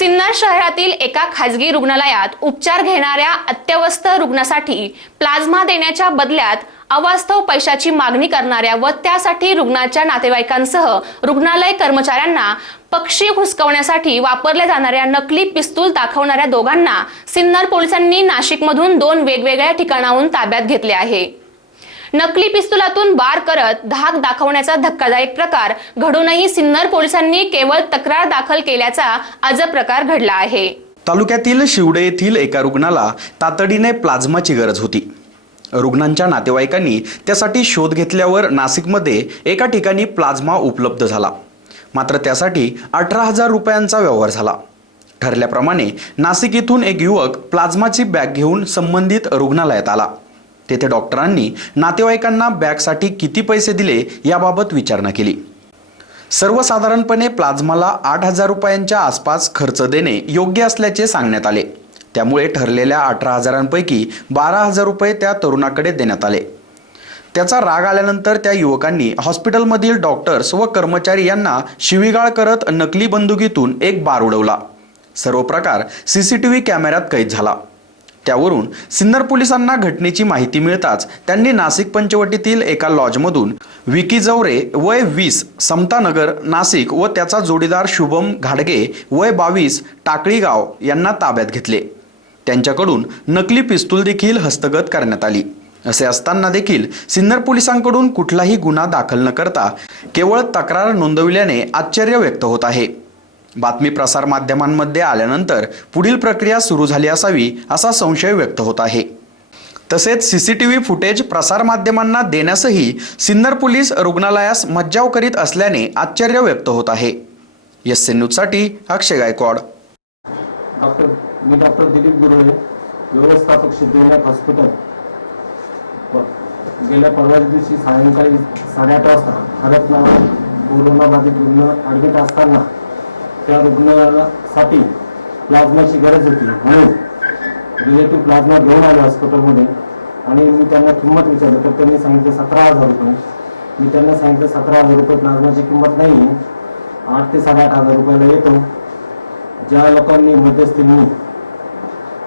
सिन्नर शहरातील एका खाजगी रुग्णालयात उपचार घेणाऱ्या अत्यवस्थ रुग्णासाठी प्लाझ्मा देण्याच्या बदल्यात अवास्तव पैशाची मागणी करणाऱ्या व त्यासाठी रुग्णाच्या नातेवाईकांसह रुग्णालय कर्मचाऱ्यांना पक्षी हुसकवण्यासाठी वापरल्या जाणाऱ्या नकली पिस्तूल दाखवणाऱ्या दोघांना सिन्नर पोलिसांनी नाशिकमधून दोन वेगवेगळ्या ठिकाणाहून ताब्यात घेतले आहे. नकली पिस्तुलातून बार करत धाक दाखवण्याचा धक्कादायक प्रकार घडूनही सिन्नर पोलिसांनी केवळ तक्रार दाखल केल्याचा अजब प्रकार घडला आहे. तालुक्यातील शिवडे येथील एका रुग्णाला तातडीने प्लाझ्माची गरज होती. रुग्णांच्या नातेवाईकांनी त्यासाठी शोध घेतल्यावर नाशिकमध्ये एका ठिकाणी प्लाझ्मा उपलब्ध झाला. मात्र त्यासाठी अठरा हजार रुपयांचा व्यवहार झाला. ठरल्याप्रमाणे नाशिक येथून एक युवक प्लाझ्माची बॅग घेऊन संबंधित रुग्णालयात आला. तेथे डॉक्टरांनी नातेवाईकांना बॅगसाठी किती पैसे दिले याबाबत विचारणा केली. सर्वसाधारणपणे प्लाझ्माला आठ हजार रुपयांच्या आसपास खर्च देणे योग्य असल्याचे सांगण्यात आले. त्यामुळे ठरलेल्या अठरा हजारांपैकी बारा हजार रुपये त्या तरुणाकडे देण्यात आले. त्याचा राग आल्यानंतर त्या युवकांनी हॉस्पिटलमधील डॉक्टर्स व कर्मचारी यांना शिवीगाळ करत नकली बंदुकीतून एक बार उडवला. सर्व प्रकार सी सी टी व्ही कॅमेऱ्यात कैद झाला. त्यावरून सिन्नर पोलिसांना घटनेची माहिती मिळताच त्यांनी नाशिक पंचवटीतील एका लॉजमधून विकी जवरे वय वीस समतानगर नाशिक व त्याचा जोडीदार शुभम घाडगे वय बावीस टाकळीगाव यांना ताब्यात घेतले. त्यांच्याकडून नकली पिस्तूल देखील हस्तगत करण्यात आली. असे असताना देखील सिन्नर पोलिसांकडून कुठलाही गुन्हा दाखल न करता केवळ तक्रार नोंदविल्याने आश्चर्य व्यक्त होत आहे. बातमी प्रसार माध्यमांमध्ये आल्यानंतर पुढील प्रक्रिया सुरू झाली असावी असा संशय व्यक्त होत आहे. तसेच C C T V footage प्रसारमाध्यमांना देण्यासही सिन्नर पोलीस रुग्णालयास मज्जाव करीत असल्याने आश्चर्य व्यक्त होत आहे. एस सी न्यूजसाठी अक्षय गायकवाड. डॉक्टर मी डॉक्टर दिलीप गुरुळे व्यवस्थापक सिद्धिविनायक हॉस्पिटल. गेल्या परवा दिवशी सायंकाळी साडेआठ वाजता हरत नावा कोरोनाबाधित रुग्ण ॲडमिट असताना त्या रुग्णासाठी प्लाझ्माची गरज होती. म्हणून रिलेटिव्ह प्लाझ्मा घेऊन आले हॉस्पिटलमध्ये आणि मी त्यांना किंमत विचारली तर त्यांनी सांगितलं सतरा हजार रुपये. मी त्यांना सांगितलं सतरा हजार रुपये प्लाझ्माची किंमत नाही आहे. आठ ते साडेआठ हजार रुपयाला येतो. ज्या लोकांनी मध्यस्थी म्हणून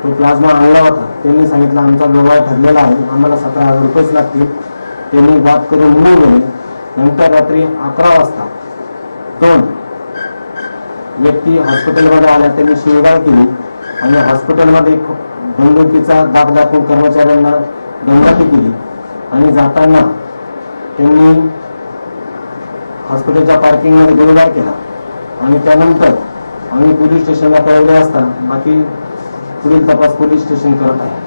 तो प्लाझ्मा आणला होता त्यांनी सांगितलं आमचा व्यवहार ठरलेला आहे. आम्हाला सतरा हजार रुपयेच लागतील. त्यांनी बात करून मिळवले नंतर रात्री अकरा वाजता दोन व्यक्ती हॉस्पिटलमध्ये आल्या त्यांनी शिवगाळ केली आणि हॉस्पिटलमध्ये बंदुकीचा दाब दाखवून कर्मचाऱ्यांना दंडाती केली. आणि जाताना त्यांनी हॉस्पिटलच्या पार्किंगमध्ये गोळीबार केला. आणि त्यानंतर आम्ही पोलीस स्टेशनला कळवले असता बाकी पुढील तपास पोलीस स्टेशन करत आहे.